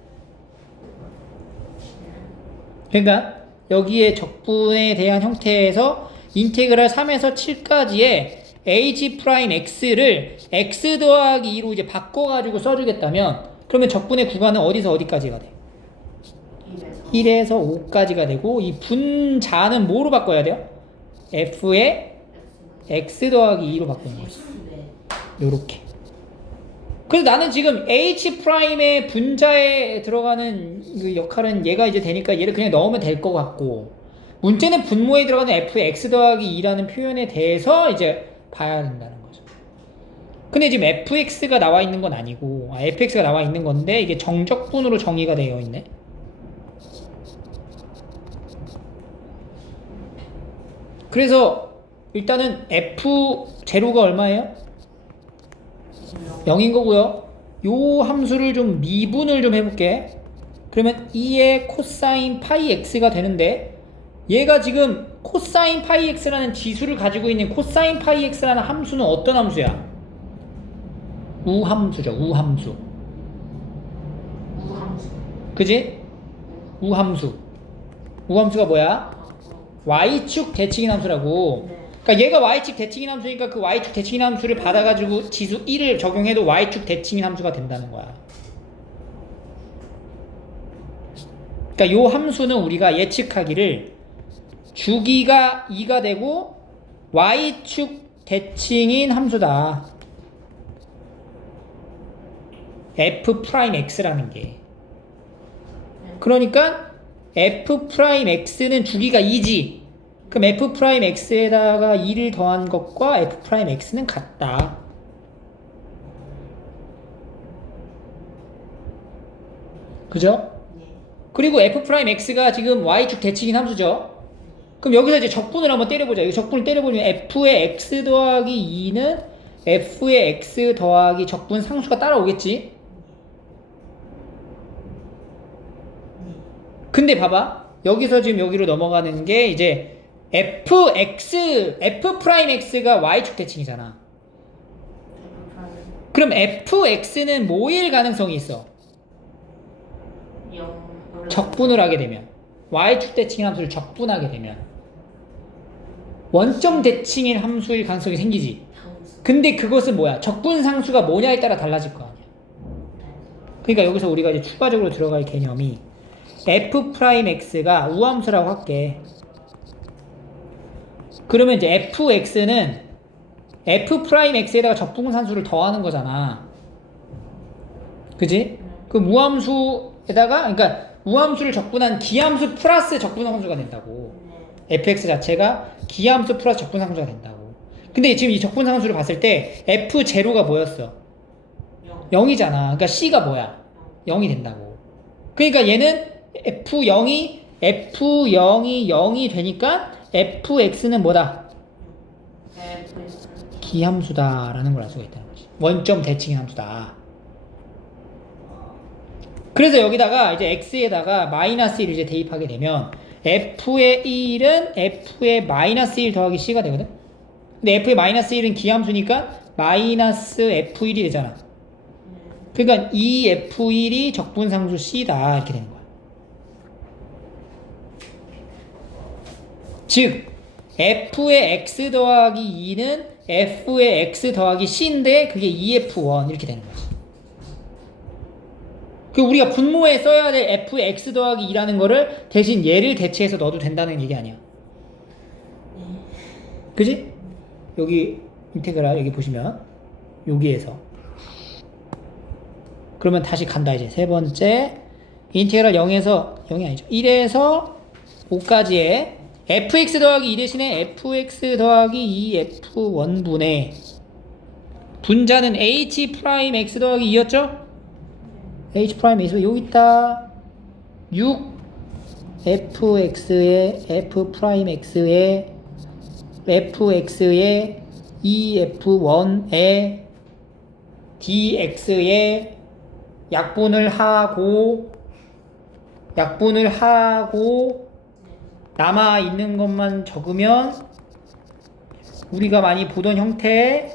그러니까 여기에 적분에 대한 형태에서 인테그랄 3에서 7까지의 h'x를 x 더하기 2로 이제 바꿔가지고 써주겠다면 그러면 적분의 구간은 어디서 어디까지가 돼? 1에서 5까지가 되고 이 분자는 뭐로 바꿔야 돼요? f에 x 더하기 2로 바꾸는 거지. 요렇게. 그래서 나는 지금 h'의 분자에 들어가는 그 역할은 얘가 이제 되니까 얘를 그냥 넣으면 될 것 같고, 문제는 분모에 들어가는 fx 더하기 2라는 표현에 대해서 이제 봐야 된다는 거죠. 근데 지금 fx가 나와 있는 건 아니고 fx가 나와 있는 건데 이게 정적분으로 정의가 되어 있네. 그래서 일단은 f0가 얼마예요? 0인 거고요. 요 함수를 좀 미분을 좀 해볼게. 그러면 2의 코사인 파이 x가 되는데 얘가 지금 코사인 파이 x라는 지수를 가지고 있는 코사인 파이 x라는 함수는 어떤 함수야? 우함수죠. 우함수. 우함수. 그지? 우함수. 우함수가 뭐야? y축 대칭인 함수라고. 네. 그러니까 얘가 y축 대칭인 함수니까 그 y축 대칭인 함수를 받아가지고 지수 1을 적용해도 y축 대칭인 함수가 된다는 거야. 그러니까 요 함수는 우리가 예측하기를 주기가 2가 되고 y축 대칭인 함수다. f'x라는 게. 그러니까 f'x는 주기가 2지. 그럼 f'x에다가 2를 더한 것과 f'x는 같다. 그죠? 네. 그리고 f'x가 지금 y축 대칭인 함수죠. 그럼 여기서 이제 적분을 한번 때려보자. 이 적분을 때려보면 f의 x 더하기 2는 f의 x 더하기 적분 상수가 따라오겠지? 근데 봐봐. 여기서 지금 여기로 넘어가는 게 이제 f'x가 y축 대칭이잖아. 그럼 fx는 뭐일 가능성이 있어? 적분을 하게 되면 y축 대칭인 함수를 적분하게 되면 원점 대칭인 함수일 가능성이 생기지. 근데 그것은 뭐야? 적분 상수가 뭐냐에 따라 달라질 거 아니야. 그러니까 여기서 우리가 이제 추가적으로 들어갈 개념이 f'x가 우함수라고 할게. 그러면 이제 fx는 f'x에다가 적분 상수를 더하는 거잖아. 그지? 그 무함수에다가 그러니까 우함수를 적분한 기함수 플러스 적분 함수가 된다고. fx 자체가 기함수 플러스 적분 상수가 된다고. 근데 지금 이 적분 상수를 봤을 때 f0가 뭐였어? 0이잖아. 그러니까 c가 뭐야? 0이 된다고. 그러니까 얘는 f0이 0이 되니까 fx는 뭐다? 기함수다라는 걸 알 수가 있다는 거지. 원점 대칭인 함수다. 그래서 여기다가 이제 x에다가 마이너스 1을 이제 대입하게 되면 f의 1은 f의 마이너스 1 더하기 c가 되거든. 근데 f의 마이너스 1은 기함수니까 마이너스 f1이 되잖아. 그러니까 이 f1이 적분상수 c다 이렇게 되는 거야. 즉 f의 x 더하기 2는 f의 x 더하기 c인데 그게 2f1 이렇게 되는 거지. 그 우리가 분모에 써야 될 f의 x 더하기 2라는 거를 대신 얘를 대체해서 넣어도 된다는 얘기 아니야. 그지? 여기 인테그랄 여기 보시면 여기에서 그러면 다시 간다. 이제 세 번째 인테그랄 0에서 0이 아니죠. 1에서 5까지의 fx 더하기 2 대신에 fx 더하기 2f1분의 분자는 h 프라임 x 더하기 2였죠? h 프라임 x가 여기 있다. 6 fx의 f 프라임 x의 fx의 2f1의 dx의 약분을 하고 남아 있는 것만 적으면 우리가 많이 보던 형태의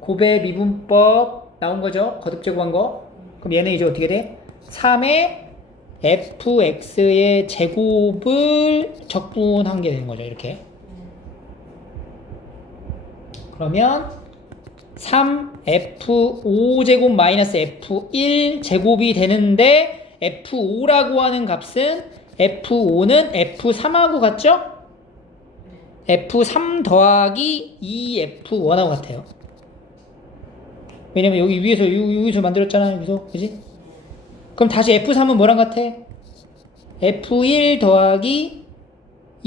곱의 미분법 나온 거죠. 거듭 제곱한 거. 그럼 얘는 이제 어떻게 돼? 3의 fx의 제곱을 적분한 게 되는 거죠. 이렇게. 그러면 3f5제곱 마이너스 f1 제곱이 되는데 f5라고 하는 값은 f5는 f3하고 같죠? f3 더하기 2f1하고 같아요. 왜냐면 여기 위에서 여기서 만들었잖아. 여기서. 그지? 그럼 다시 f3은 뭐랑 같아? f1 더하기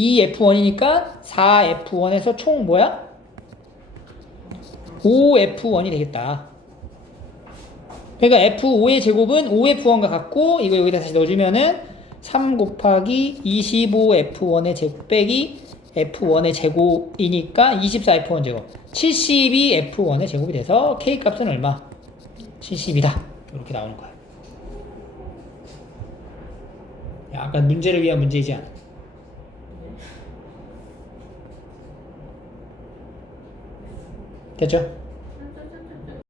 2F1이니까 4F1에서 총 뭐야? 5F1이 되겠다. 그러니까 F5의 제곱은 5F1과 같고 이거 여기다 다시 넣어주면은 3 곱하기 25F1의 제곱 빼기 F1의 제곱이니까 24F1 제곱 72F1의 제곱이 돼서 K값은 얼마? 70이다. 이렇게 나오는 거야. 약간 문제를 위한 문제이지 않아? 됐죠?